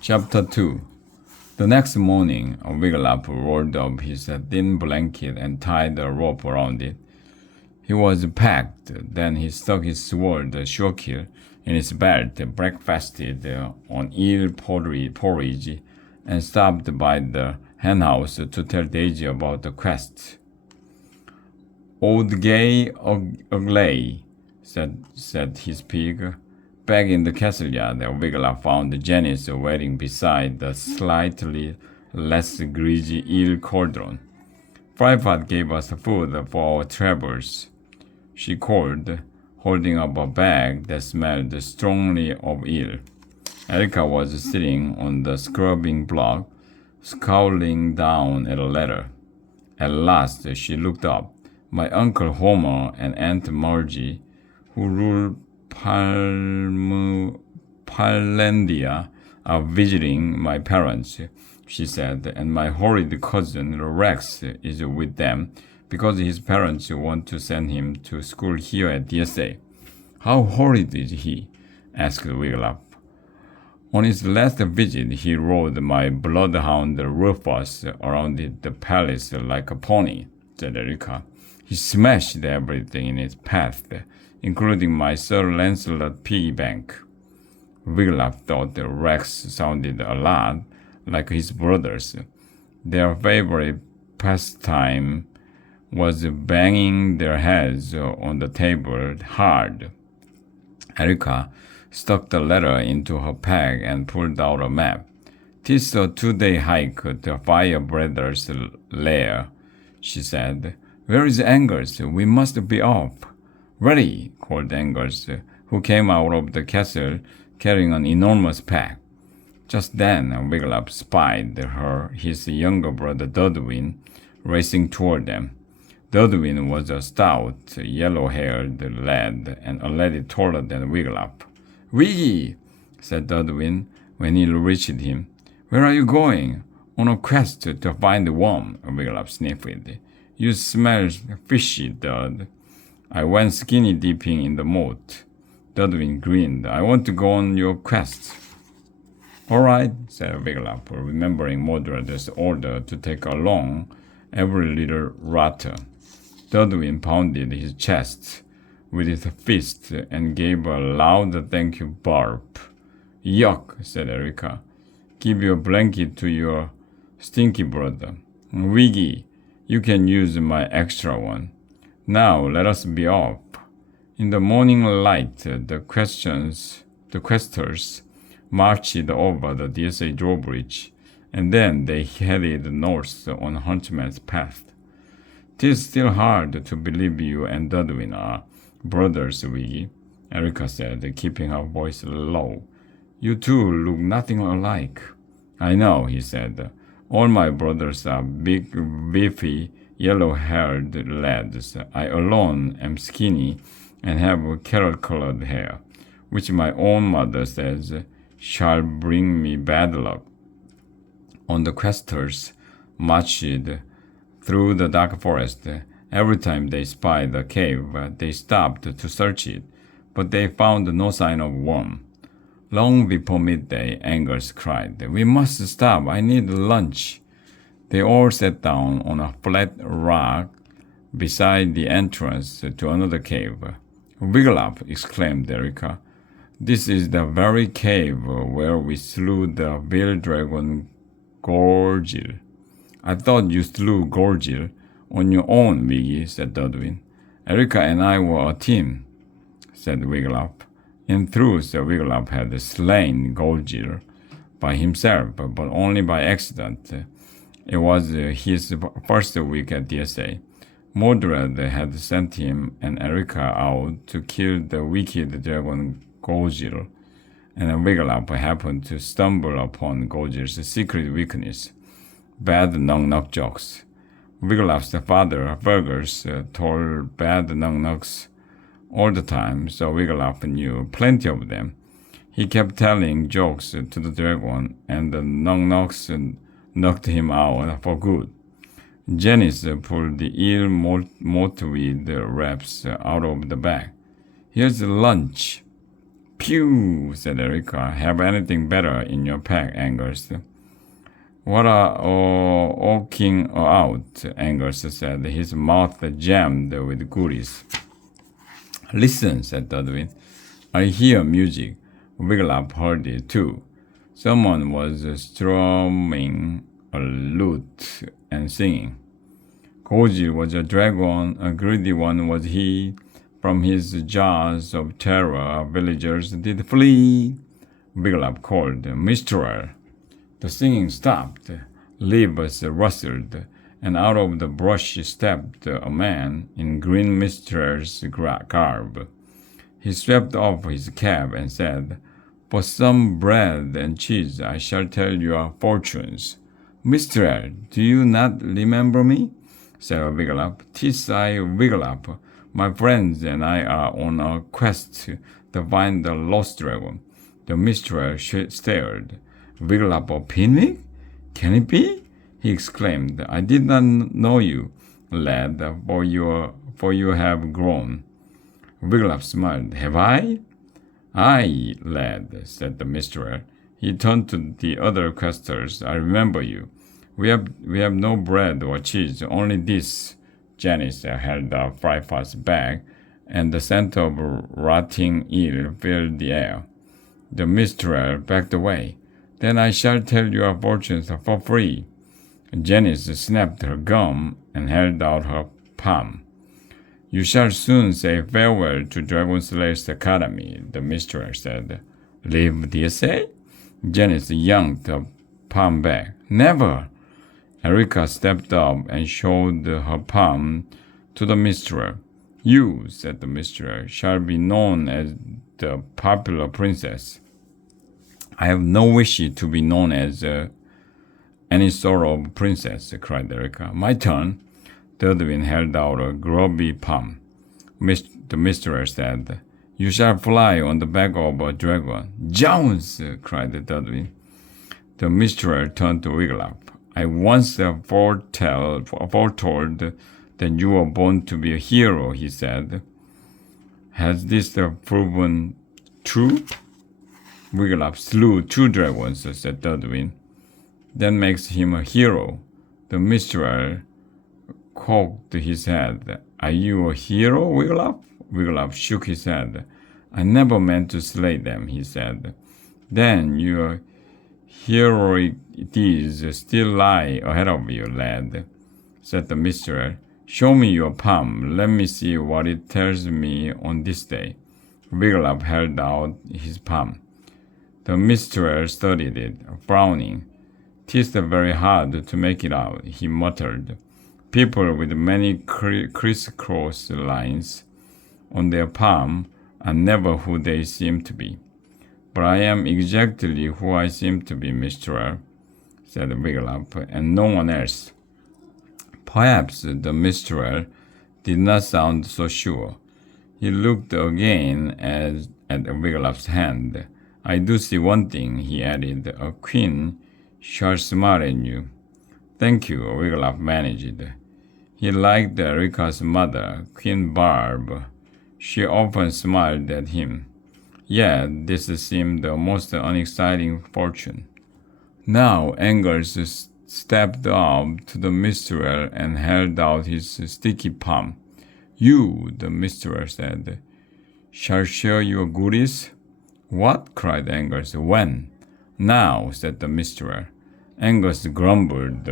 Chapter 2. The next morning, Wiglaf rolled up his thin blanket and tied a rope around it. He was packed. Then he stuck his sword, Shorkill, in his belt, breakfasted on eel porridge, and stopped by the henhouse to tell Daisy about the quest. Old Gay Uglay, said his pig. Back in the castle yard, Wiglaf found Janice waiting beside the slightly less greasy eel cauldron. Firepot gave us food for our travels, she called, holding up a bag that smelled strongly of eel. Erica was sitting on the scrubbing block, scowling down at a letter. At last she looked up. My Uncle Homer and Aunt Margie, who rule Palandia, are visiting my parents, she said, and my horrid cousin Rex is with them because his parents want to send him to school here at DSA. How horrid is he? Asked Wiglaf. On his last visit, he rode my bloodhound Rufus around the palace like a pony, said Erica. He smashed everything in his path, including my Sir Lancelot piggy bank. Wiglaf thought Rex sounded a lot like his brothers. Their favorite pastime was banging their heads on the table hard. Erica stuck the letter into her pack and pulled out a map. "'Tis a 2-day hike to Firebreather's lair," she said. "Where is Angus? We must be off." "Ready," called Angus, who came out of the castle carrying an enormous pack. Just then, Wiglaf spied his younger brother Dudwin racing toward them. Dudwin was a stout, yellow-haired lad and already taller than Wiglaf. "Wiggy," said Dudwin when he reached him. "Where are you going?" "On a quest to find the worm," Wiglaf sniffed. "You smell fishy, Dud." "I went skinny dipping in the moat." Dudwin grinned. "I want to go on your quest." "All right," said Wiglaf, remembering Mordred's order to take along every little rotter. Dudwin pounded his chest with his fist and gave a loud thank you bark. "Yuck," said Erica. "Give your blanket to your stinky brother. Wiggy, you can use my extra one. Now let us be off." In the morning light, the questers marched over the DSA drawbridge, and then they headed north on Huntsman's Path. "'Tis still hard to believe you and Dudwin are brothers, Wiggy," Erica said, keeping her voice low. "You two look nothing alike." "I know," he said. "All my brothers are big, beefy, yellow-haired lads. I alone am skinny and have carrot-colored hair, which my own mother says shall bring me bad luck." On the questers marched through the dark forest. Every time they spied a cave, they stopped to search it, but they found no sign of worm. Long before midday, Angus cried, "We must stop. I need lunch." They all sat down on a flat rock beside the entrance to another cave. "Wiglaf," exclaimed Erica, "this is the very cave where we slew the veil dragon Gorgil." "I thought you slew Gorgil on your own, Wiggy," said Dudwin. "Erica and I were a team," said Wiglaf. In truth, Wiglaf had slain Gorgil by himself, but only by accident. It was his first week at DSA. Mordred had sent him and Erica out to kill the wicked dragon Gorgil, and Wiglaf happened to stumble upon Gorgil's secret weakness: bad knock-knock jokes. Wiglaf's father, Fergus, told bad knock-knocks all the time, so Wiglaf knew plenty of them. He kept telling jokes to the dragon, and the knock-knocks knocked him out for good. Janice pulled the eel maltweed wraps out of the bag. "Here's lunch." Phew, said Erica. Have anything better in your pack, Angus? What are walking out? Angus said, his mouth jammed with goodies. Listen, said Dudwin. I hear music. Wiglaf heard it too. Someone was strumming a lute and singing. Goji was a dragon, a greedy one was he. From his jaws of terror, villagers did flee. Wiglaf called, Mistral. The singing stopped. Leaves rustled, and out of the brush stepped a man in green Mistral's garb. He swept off his cap and said, For some bread and cheese I shall tell your fortunes. Mistral, do you not remember me? Said Wiglaf. 'Tis I, Wiglaf. My friends and I are on a quest to find the lost dragon. The Mistral stared. Wiglaf of Pinwick? Can it be? He exclaimed. I did not know you, lad, for you have grown. Wiglaf smiled. Have I? Aye, lad, said the Mistral. He turned to the other questers. I remember you. We have no bread or cheese, only this. Janice held a Fryfast bag, and the scent of rotting eel filled the air. The Mistral backed away. Then I shall tell your fortunes for free. Janice snapped her gum and held out her palm. You shall soon say farewell to Dragon Slayer's Academy, the Mistral said. Leave the essay? Janice yanked her palm back. Never! Erica stepped up and showed her palm to the Mistral. You, said the Mistral, shall be known as the popular princess. I have no wish to be known as any sort of princess, cried Erica. My turn. Dudwin held out a grubby palm. The Mistral said, You shall fly on the back of a dragon. Jones! Cried Dudwin. The Mistral turned to Wiglaf. I once foretold that you were born to be a hero, he said. Has this proven true? Wiglaf slew 2 dragons, said Dudwin. That makes him a hero. The Mistral cocked his head. Are you a hero, Wiglaf? Wiglaf shook his head. I never meant to slay them, he said. Then your heroic deeds still lie ahead of you, lad, said the Mistral. Show me your palm. Let me see what it tells me on this day. Wiglaf held out his palm. The Mistral studied it, frowning. 'Tis very hard to make it out, he muttered. People with many crisscross lines on their palm are never who they seem to be. But I am exactly who I seem to be, Mistral, said Wiglaf, and no one else. Perhaps the Mistral did not sound so sure. He looked again at Wiglaf's hand. I do see one thing, he added. A queen shall smile at you. Thank you, Wiglaf managed. He liked Erica's mother, Queen Barb. She often smiled at him. Yet this seemed the most unexciting fortune. Now Angus stepped up to the Mistral and held out his sticky palm. You, the Mistral said, shall share your goodies? What? Cried Angus. When? Now, said the Mistral. Angus grumbled,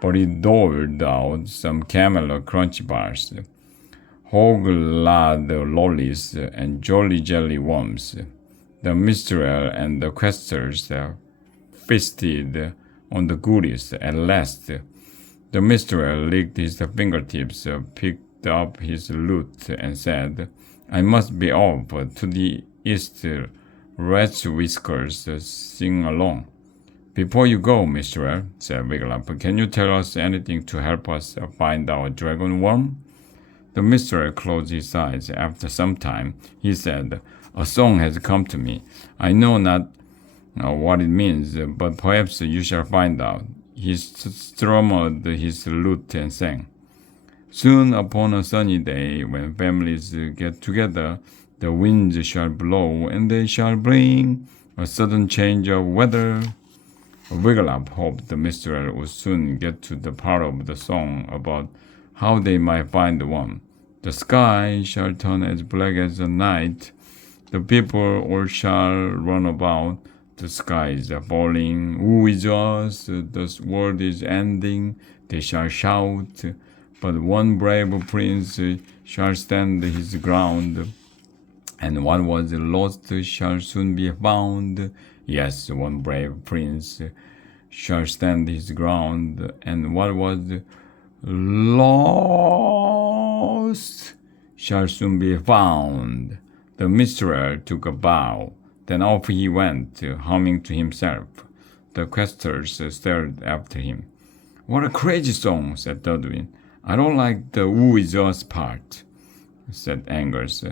but he doled out some Camelot Crunch bars, Hog Lard lollies, and Jolly Jelly worms. The Mistral and the questers feasted on the goodies. At last, the Mistral licked his fingertips, picked up his lute, and said, I must be off to the east. Rat's whiskers sing along. Before you go, Mistral, said Wiglaf, can you tell us anything to help us find our dragon worm? The Mistral closed his eyes. After some time, he said, A song has come to me. I know not what it means, but perhaps you shall find out. He strummed his lute and sang. Soon upon a sunny day, when families get together, The winds shall blow, and they shall bring a sudden change of weather. Wiglaf hoped the minstrel would soon get to the part of the song about how they might find one. The sky shall turn as black as the night. The people all shall run about. The sky is falling. Who is us? The world is ending. They shall shout. But one brave prince shall stand his ground. And what was lost shall soon be found. Yes, one brave prince shall stand his ground. And what was lost shall soon be found. The minstrel took a bow. Then off he went, humming to himself. The questers stared after him. What a crazy song, said Dudwin. I don't like the who is us part, said Angus.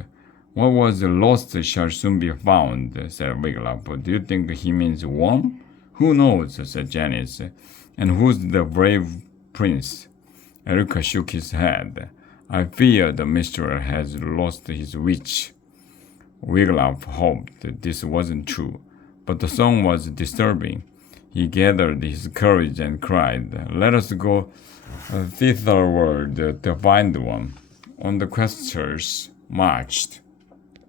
What was lost shall soon be found, said Wiglaf. Do you think he means one? Who knows, said Janice. And who's the brave prince? Erica shook his head. I fear the minstrel has lost his witch. Wiglaf hoped this wasn't true, but the song was disturbing. He gathered his courage and cried, Let us go thitherward to find one. On the questers marched.